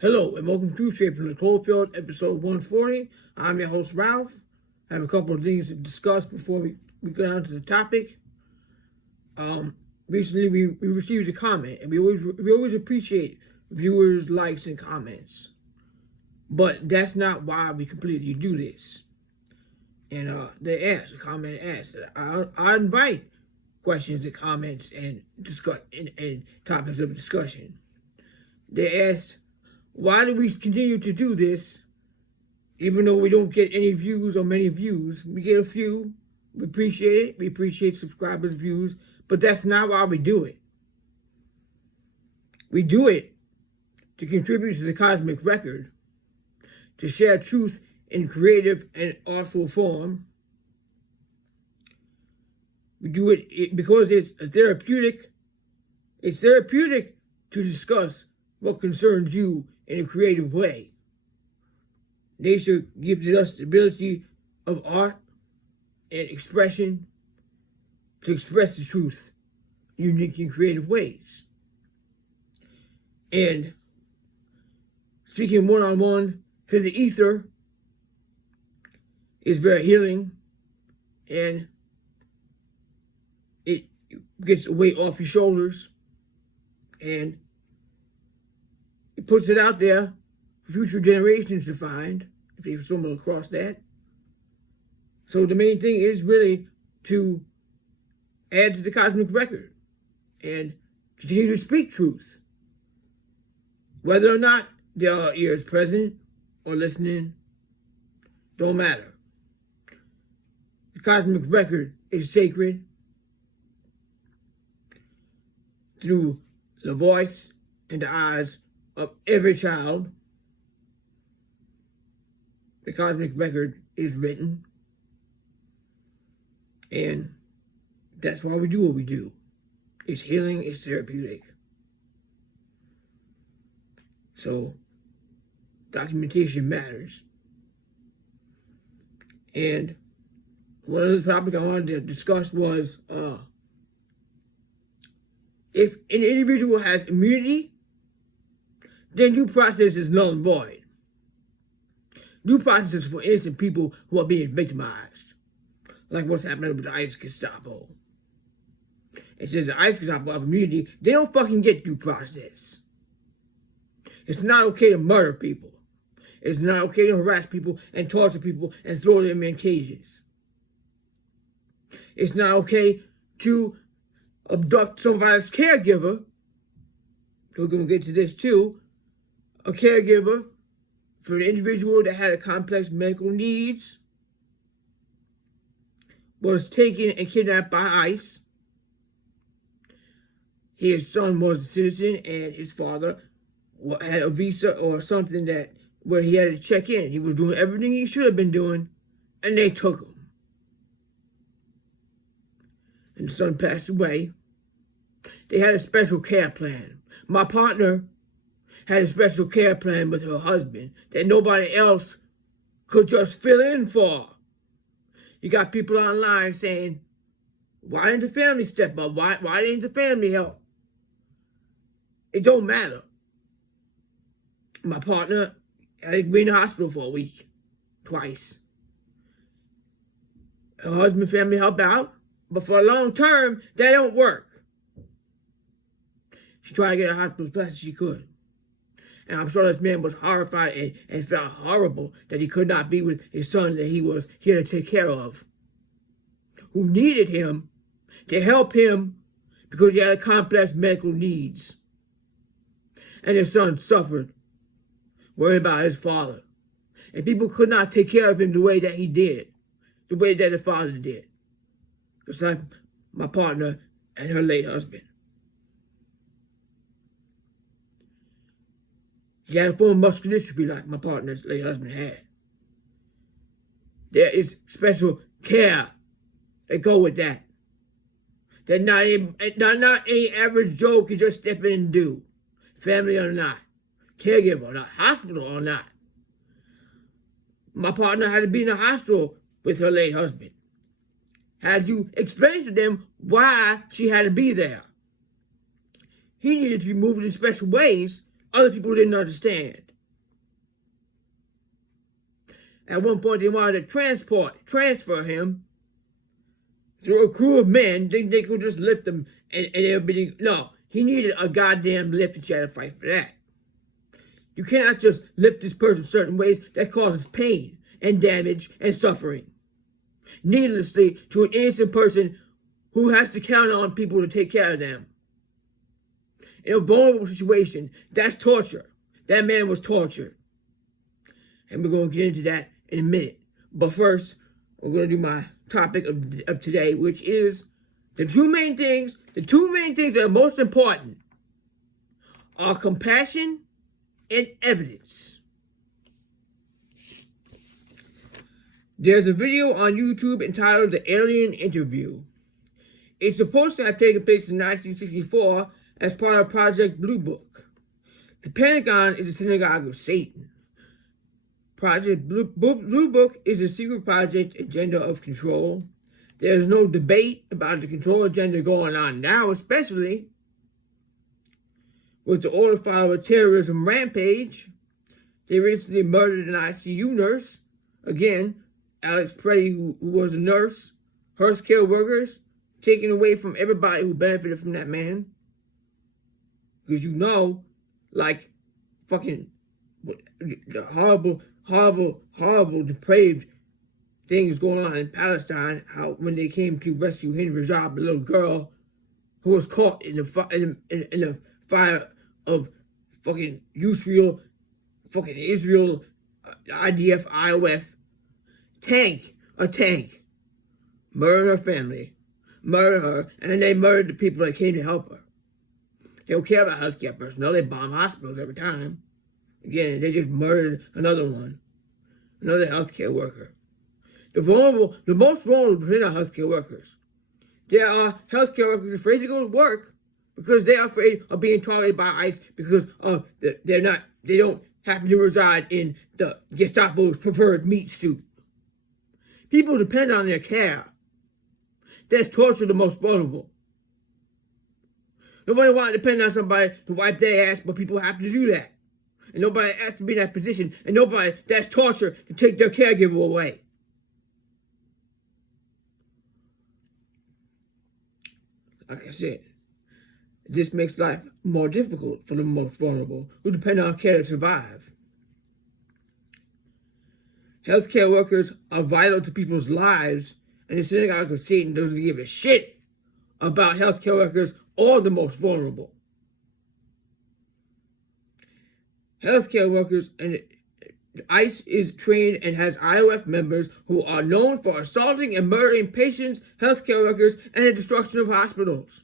Hello and welcome to Straight from the Cloverfield, episode 140. I'm your host, Ralph. I have a couple of things to discuss before we go down to the topic. Recently we received a comment, and we always appreciate viewers' likes and comments. But that's not why we completely do this. And a comment asked, I invite questions and comments and and topics of discussion. They asked, why do we continue to do this, even though we don't get any views or many views? We get a few. We appreciate it. We appreciate subscribers' views. But that's not why we do it. We do it to contribute to the cosmic record, to share truth in creative and artful form. We do it because it's therapeutic. It's therapeutic to discuss what concerns you in a creative way. Nature gifted us the ability of art and expression to express the truth in unique and creative ways. And speaking one-on-one to the ether is very healing, and it gets the weight off your shoulders, and it puts it out there for future generations to find, if they stumble across that. So the main thing is really to add to the cosmic record and continue to speak truth. Whether or not there are ears present or listening, don't matter. The cosmic record is sacred through the voice and the eyes of every child. The cosmic record is written, and that's why we do what we do. It's healing, it's therapeutic. So documentation matters. And one of the topics I wanted to discuss was if an individual has immunity, then due process is null and void. Due process is for innocent people who are being victimized, like what's happening with the ICE Gestapo. And since the ICE Gestapo have immunity, they don't fucking get due process. It's not okay to murder people. It's not okay to harass people and torture people and throw them in cages. It's not okay to abduct somebody's caregiver. We're going to get to this too. A caregiver for an individual that had a complex medical needs was taken and kidnapped by ICE. His son was a citizen, and his father had a visa or something where he had to check in. He was doing everything he should have been doing, and they took him. And the son passed away. They had a special care plan. My partner had a special care plan with her husband that nobody else could just fill in for. You got people online saying, why didn't the family step up? Why didn't the family help? It don't matter. My partner had to be in the hospital for a week, twice. Her husband family helped out, but for a long term, that don't work. She tried to get out of the hospital as fast as she could. And I'm sure this man was horrified and felt horrible that he could not be with his son that he was here to take care of, who needed him to help him because he had complex medical needs. And his son suffered, worried about his father. And people could not take care of him the way that he did, the way that the father did. Just like my partner and her late husband. He had a form of muscular dystrophy like my partner's late husband had. There is special care that go with that. That not any average Joe can just step in and do. Family or not. Caregiver or not. Hospital or not. My partner had to be in the hospital with her late husband. Had to explain to them why she had to be there. He needed to be moved in special ways other people didn't understand. At one point, they wanted to transfer him to a crew of men. They could just lift him, and everybody. No, he needed a goddamn lift and she had to fight for that. You cannot just lift this person certain ways. That causes pain and damage and suffering, needlessly, to an innocent person who has to count on people to take care of them. In a vulnerable situation, that's torture. That man was tortured. And we're going to get into that in a minute. But first, we're going to do my topic of today, which is the two main things that are most important are compassion and evidence. There's a video on YouTube entitled The Alien Interview. It's supposed to have taken place in 1964 as part of Project Blue Book. The Pentagon is a synagogue of Satan. Project Blue Book is a secret project agenda of control. There's no debate about the control agenda going on now, especially with the order follower terrorism rampage. They recently murdered an ICU nurse. Again, Alex Preddy, who was a nurse, healthcare workers, taken away from everybody who benefited from that man. Because you know, like, fucking the horrible, depraved things going on in Palestine, how when they came to rescue Hind Rajab, the little girl who was caught in the fire of fucking Israel, IDF, IOF, a tank, murdered her family, murdered her, and then they murdered the people that came to help her. They don't care about healthcare personnel. They bomb hospitals every time. Again, they just murdered another healthcare worker. The most vulnerable between our healthcare workers. There are healthcare workers afraid to go to work because they are afraid of being targeted by ICE because they don't happen to reside in the Gestapo's preferred meat suit. People depend on their care. That's torture the most vulnerable. Nobody wants to depend on somebody to wipe their ass, but people have to do that. And nobody has to be in that position. And that's torture to take their caregiver away. Like I said, this makes life more difficult for the most vulnerable who depend on care to survive. Healthcare workers are vital to people's lives, and the synagogue of Satan doesn't give a shit about healthcare workers or the most vulnerable. Healthcare workers, and ICE is trained and has IOF members who are known for assaulting and murdering patients, healthcare workers, and the destruction of hospitals.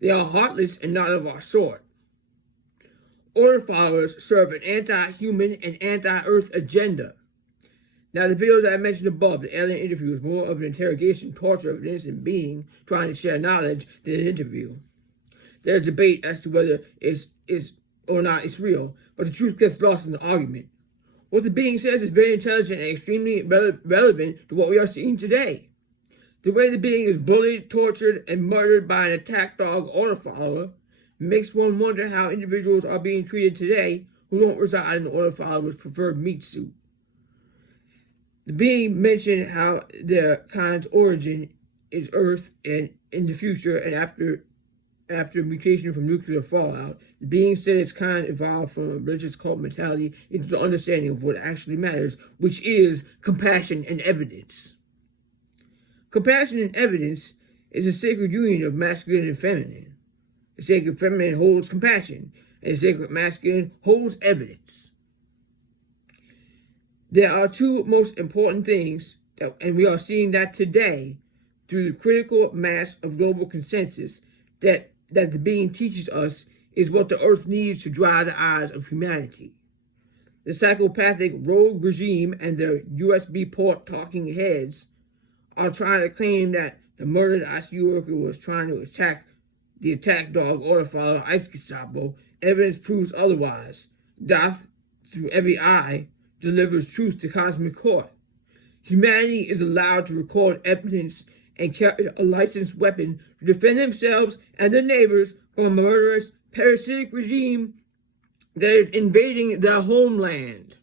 They are heartless and not of our sort. Order followers serve an anti-human and anti-earth agenda. Now, the video that I mentioned above, the alien interview, is more of an interrogation, torture of an innocent being trying to share knowledge than an interview. There's debate as to whether it's or not it's real, but the truth gets lost in the argument. What the being says is very intelligent and extremely relevant to what we are seeing today. The way the being is bullied, tortured, and murdered by an attack dog order follower makes one wonder how individuals are being treated today who don't reside in the order follower's preferred meat suit. The being mentioned how their kind's origin is Earth, and in the future and after mutation from nuclear fallout, the being said its kind evolved from a religious cult mentality into the understanding of what actually matters, which is compassion and evidence. Compassion and evidence is a sacred union of masculine and feminine. The sacred feminine holds compassion, and the sacred masculine holds evidence. There are two most important things, and we are seeing that today through the critical mass of global consensus that the being teaches us is what the earth needs to dry the eyes of humanity. The psychopathic rogue regime and their USB port talking heads are trying to claim that the murdered ICU worker was trying to attack the attack dog order follower ICE Gestapo. Evidence proves otherwise. Doth, through every eye, delivers truth to cosmic court. Humanity is allowed to record evidence and carry a licensed weapon to defend themselves and their neighbors from a murderous, parasitic regime that is invading their homeland.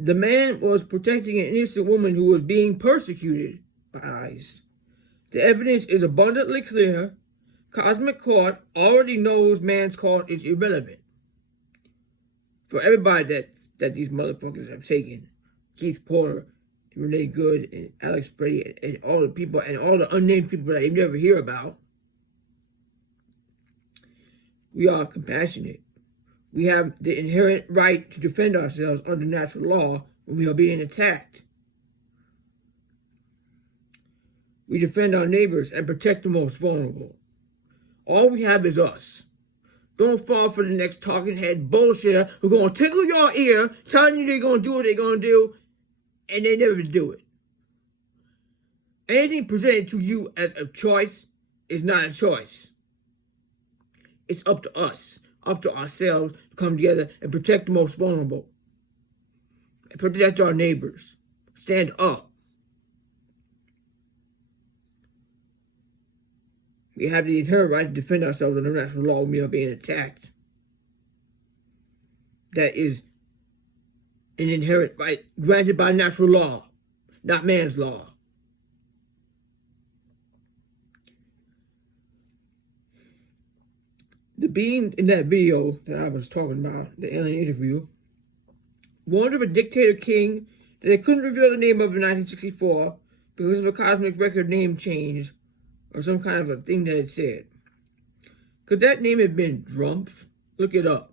The man was protecting an innocent woman who was being persecuted by ICE. The evidence is abundantly clear. Cosmic Court already knows man's court is irrelevant. For everybody that these motherfuckers have taken, Keith Porter, Renee Good, and Alex Brady, and all the people, and all the unnamed people that you never hear about, we are compassionate. We have the inherent right to defend ourselves under natural law when we are being attacked. We defend our neighbors and protect the most vulnerable. All we have is us. Don't fall for the next talking head bullshitter who's going to tickle your ear, telling you they're going to do what they're going to do, and they never do it. Anything presented to you as a choice is not a choice. It's up to us, up to ourselves to come together and protect the most vulnerable. And protect our neighbors. Stand up. We have the inherent right to defend ourselves under natural law when we are being attacked. That is an inherent right granted by natural law, not man's law. The being in that video that I was talking about, the alien interview, warned of a dictator king that they couldn't reveal the name of in 1964 because of a cosmic record name change or some kind of a thing that it said. Could that name have been Drumpf? Look it up.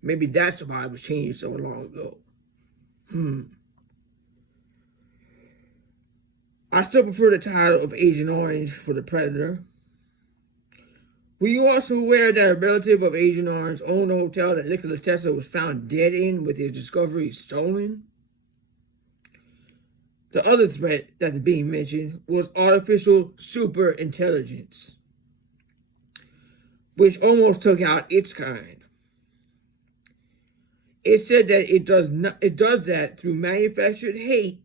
Maybe that's why it was changed so long ago. I still prefer the title of Agent Orange for the Predator. Were you also aware that a relative of Agent Orange owned a hotel that Nikola Tesla was found dead in with his discovery stolen? The other threat that is being mentioned was artificial superintelligence, which almost took out its kind. It said that it does that through manufactured hate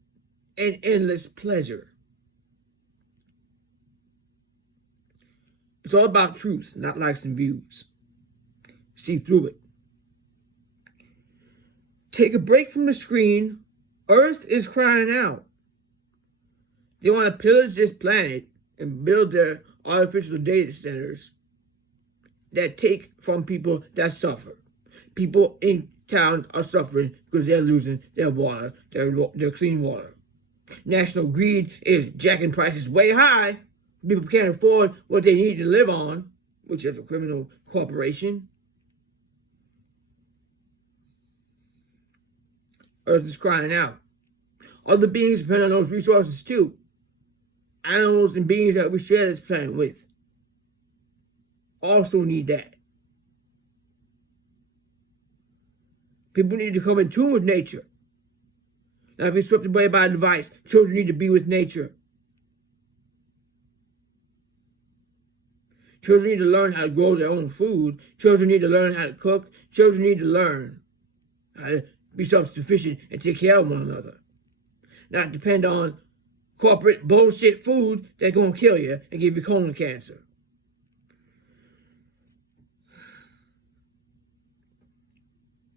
and endless pleasure. It's all about truth, not likes and views. See through it. Take a break from the screen. Earth is crying out. They want to pillage this planet and build their artificial data centers that take from people that suffer. People in towns are suffering because they're losing their water, their clean water. National greed is jacking prices way high. People can't afford what they need to live on, which is a criminal corporation. Earth is crying out. Other beings depend on those resources too. Animals and beings that we share this planet with also need that. People need to come in tune with nature, not be swept away by a device. Children need to be with nature. Children need to learn how to grow their own food. Children need to learn how to cook. Children need to learn how to be self-sufficient and take care of one another. Not depend on corporate bullshit food that's going to kill you and give you colon cancer.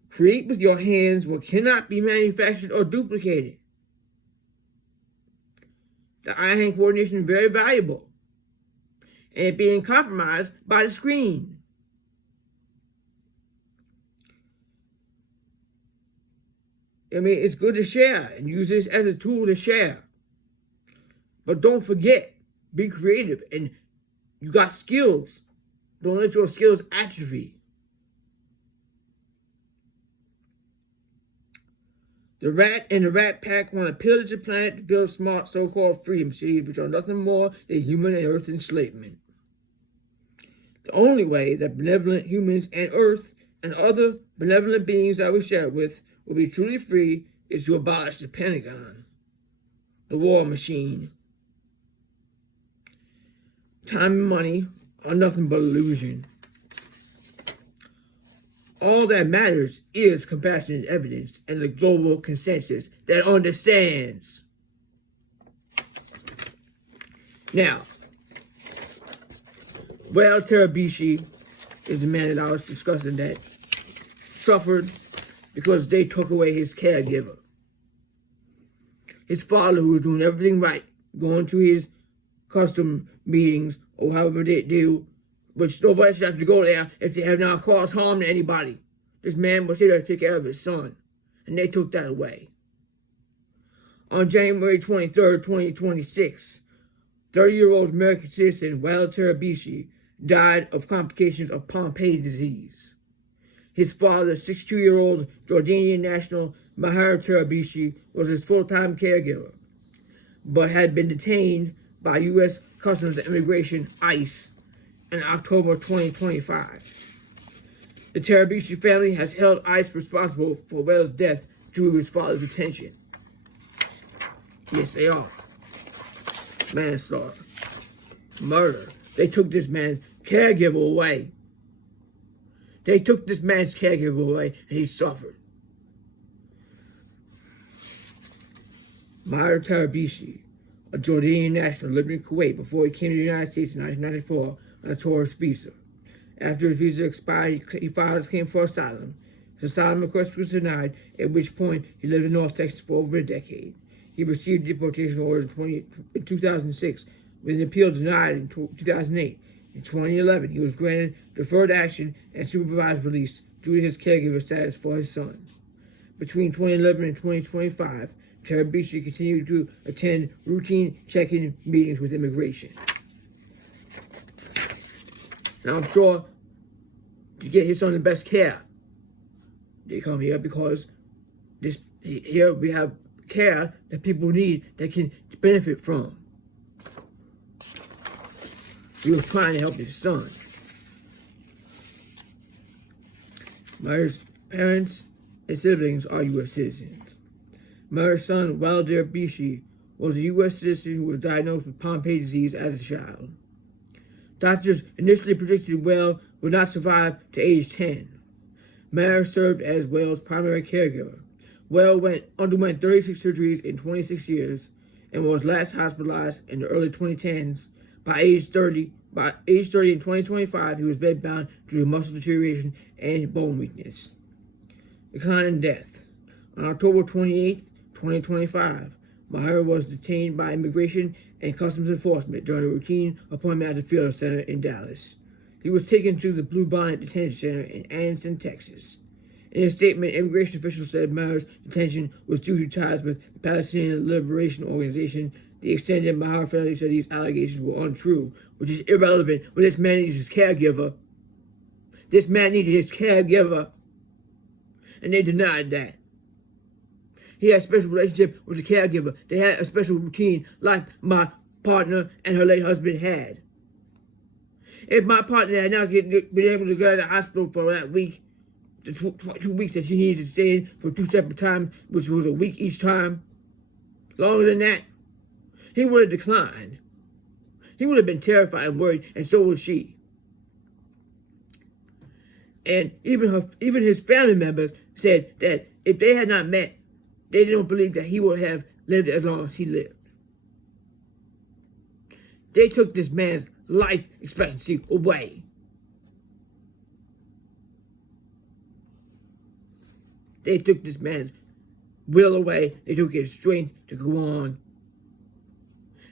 Create with your hands what cannot be manufactured or duplicated. The eye-hand coordination is very valuable, and it being compromised by the screen. I mean, it's good to share and use this as a tool to share. But don't forget, be creative, and you got skills. Don't let your skills atrophy. The rat and the rat pack want to pillage the planet to build smart so-called freedom cities, which are nothing more than human and earth enslavement. The only way that benevolent humans and earth and other benevolent beings that we share with will be truly free is to abolish the Pentagon, the war machine. Time and money are nothing but illusion. All that matters is compassionate evidence and the global consensus that understands. Now, Terabischi is the man that I was discussing that suffered because they took away his caregiver. His father, who was doing everything right, going to his custom meetings or however they do, which nobody should have to go there if they have not caused harm to anybody. This man was here to take care of his son, and they took that away. On January 23rd, 2026, 30-year-old American citizen Wael Terabishi died of complications of Pompe disease. His father, 62-year-old Jordanian national Maher Terabishi, was his full-time caregiver, but had been detained by U.S. Customs and Immigration, ICE, in October 2025. The Terabishi family has held ICE responsible for Wael's death due to his father's detention. Yes, they are. Manslaughter. Murder. They took this man's caregiver away. They took this man's caregiver away, and he suffered. Maher Terabishi, a Jordanian national, lived in Kuwait before he came to the United States in 1994 on a tourist visa. After his visa expired, he filed a claim for asylum. His asylum request was denied, at which point he lived in North Texas for over a decade. He received deportation orders in 2006, with an appeal denied in 2008. In 2011, he was granted deferred action and supervised release due to his caregiver status for his son. Between 2011 and 2025, Terabishi continued to attend routine check-in meetings with immigration. Now, I'm sure to get his son the best care, they come here because here we have care that people need that can benefit from. He was trying to help his son. Maher's parents and siblings are U.S. citizens. Maher's son, Wael Terabishi, was a U.S. citizen who was diagnosed with Pompe disease as a child. Doctors initially predicted Wael would not survive to age 10. Maher served as Wael's primary caregiver. Wael underwent 36 surgeries in 26 years and was last hospitalized in the early 2010s. By age 30 in 2025, he was bedbound due to muscle deterioration and bone weakness. Decline and death. On October 28, 2025, Maher was detained by Immigration and Customs Enforcement during a routine appointment at the Field Center in Dallas. He was taken to the Blue Bonnet Detention Center in Anniston, Texas. In a statement, immigration officials said Maher's detention was due to ties with the Palestinian Liberation Organization. The extended Maher family said these allegations were untrue, which is irrelevant when this man needs his caregiver. This man needed his caregiver, and they denied that. He had a special relationship with the caregiver. They had a special routine like my partner and her late husband had. If my partner had not been able to go to the hospital for that week, the 2 weeks that she needed to stay in for 2 separate times, which was a week each time, longer than that, he would have declined. He would have been terrified and worried, and so was she. And even his family members said that if they had not met, they didn't believe that he would have lived as long as he lived. They took this man's life expectancy away. They took this man's will away. They took his strength to go on.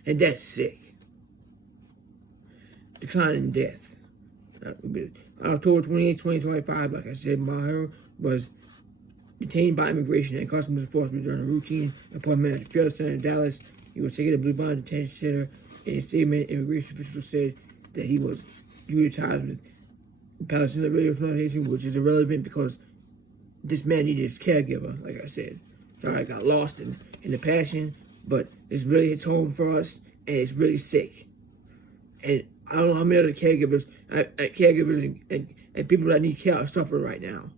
And that's sick. Decline in death. On October 28, 2025, like I said, Maher was detained by Immigration and Customs Enforcement during a routine appointment at the Field Center in Dallas. He was taken to Blue Bonnet Detention Center. In a statement, immigration officials said that he was due to ties with the Palestinian Liberation Organization, which is irrelevant because this man needed his caregiver, like I said. Sorry, I got lost in the passion, but this really hits home for us, and it's really sick. And I don't know how many other caregivers and people that need care are suffering right now.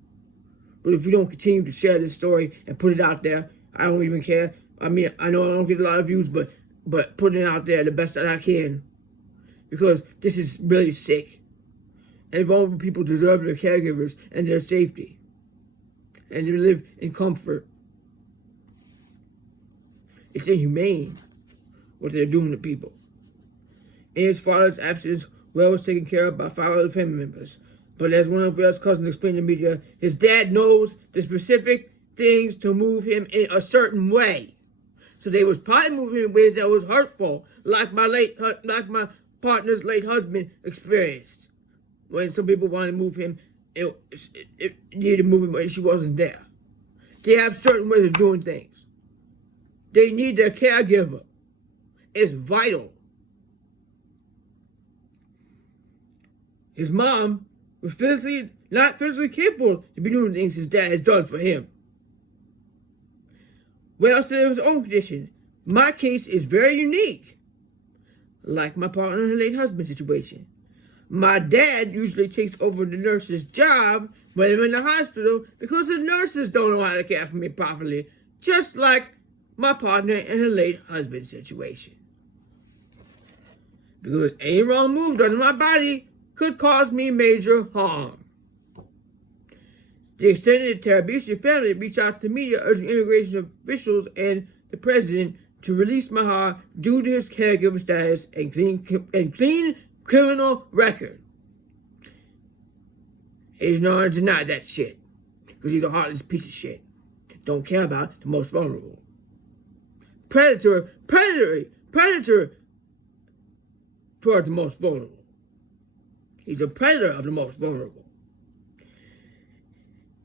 But if we don't continue to share this story and put it out there, I don't even care. I mean, I know I don't get a lot of views, but putting it out there the best that I can, because this is really sick. And vulnerable people deserve their caregivers and their safety, and to live in comfort. It's inhumane what they're doing to people. In his father's absence, Wael was taken care of by 5 other family members. But as one of Wales' cousins explained to the media, his dad knows the specific things to move him in a certain way. So they was probably moving in ways that was hurtful, like my partner's late husband experienced. When some people wanted to move him, it needed to move him when she wasn't there. They have certain ways of doing things. They need their caregiver. It's vital. His mom was not physically capable to be doing things his dad has done for him. Wells said of his own condition, my case is very unique. Like my partner and her late husband situation. My dad usually takes over the nurse's job when I'm in the hospital because the nurses don't know how to care for me properly, just like my partner and her late husband situation. Because any wrong move done to my body could cause me major harm. The extended Tarabishi family reached out to the media urging immigration officials and the president to release Mahar due to his caregiver status and clean criminal record. He's not denied that shit because he's a heartless piece of shit. Don't care about the most vulnerable. Predator toward the most vulnerable. He's a predator of the most vulnerable.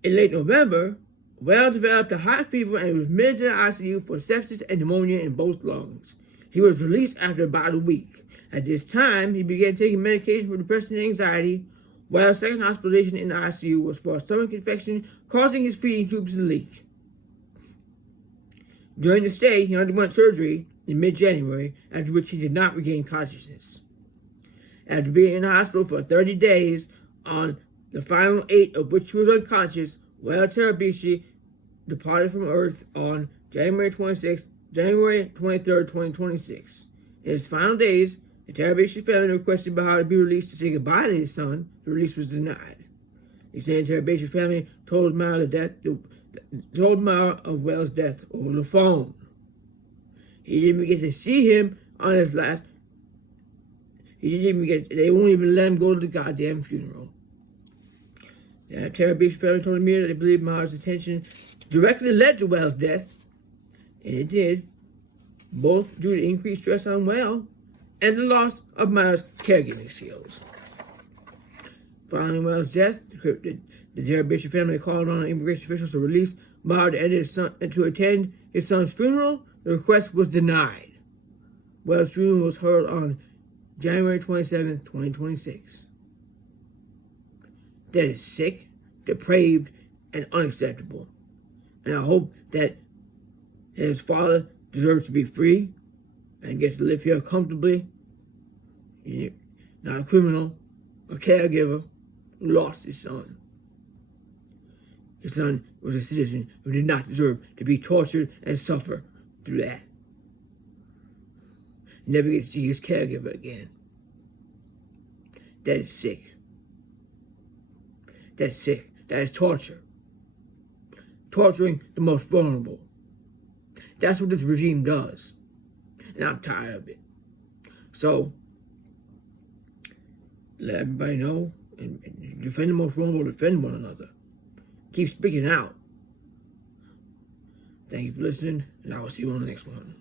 In late November, Wells developed a high fever and was admitted to the ICU for sepsis and pneumonia in both lungs. He was released after about a week. At this time, he began taking medication for depression and anxiety, while his second hospitalization in the ICU was for a stomach infection causing his feeding tubes to leak. During the stay, he underwent surgery in mid-January, after which he did not regain consciousness. After being in the hospital for 30 days, on the final 8 of which he was unconscious, Wells Tarabishi departed from Earth on January 23rd, 2026. In his final days, the Tarabishi family requested Bahar to be released to say goodbye to his son. The release was denied. The extended Tarabishi family told Mahar of Wells' death over the phone. He didn't even get to see him on his last. They won't even let him go to the goddamn funeral. The Tarabishi family told the media that they believed Mahar's attention directly led to Wells' death, and it did, both due to increased stress on Wells and the loss of Mahar's caregiving skills. Following Wells' death, the Tarabishi family called on immigration officials to release Mahar to attend his son's funeral. The request was denied. Wells' funeral was held on January 27, 2026. That is sick, depraved, and unacceptable. And I hope that his father deserves to be free and get to live here comfortably. Not a criminal, a caregiver who lost his son. His son was a citizen who did not deserve to be tortured and suffer through that. Never get to see his caregiver again. That is sick. That's sick. That is torture. Torturing the most vulnerable. That's what this regime does. And I'm tired of it. So, let everybody know and defend the most vulnerable, defend one another. Keep speaking out. Thank you for listening, and I will see you on the next one.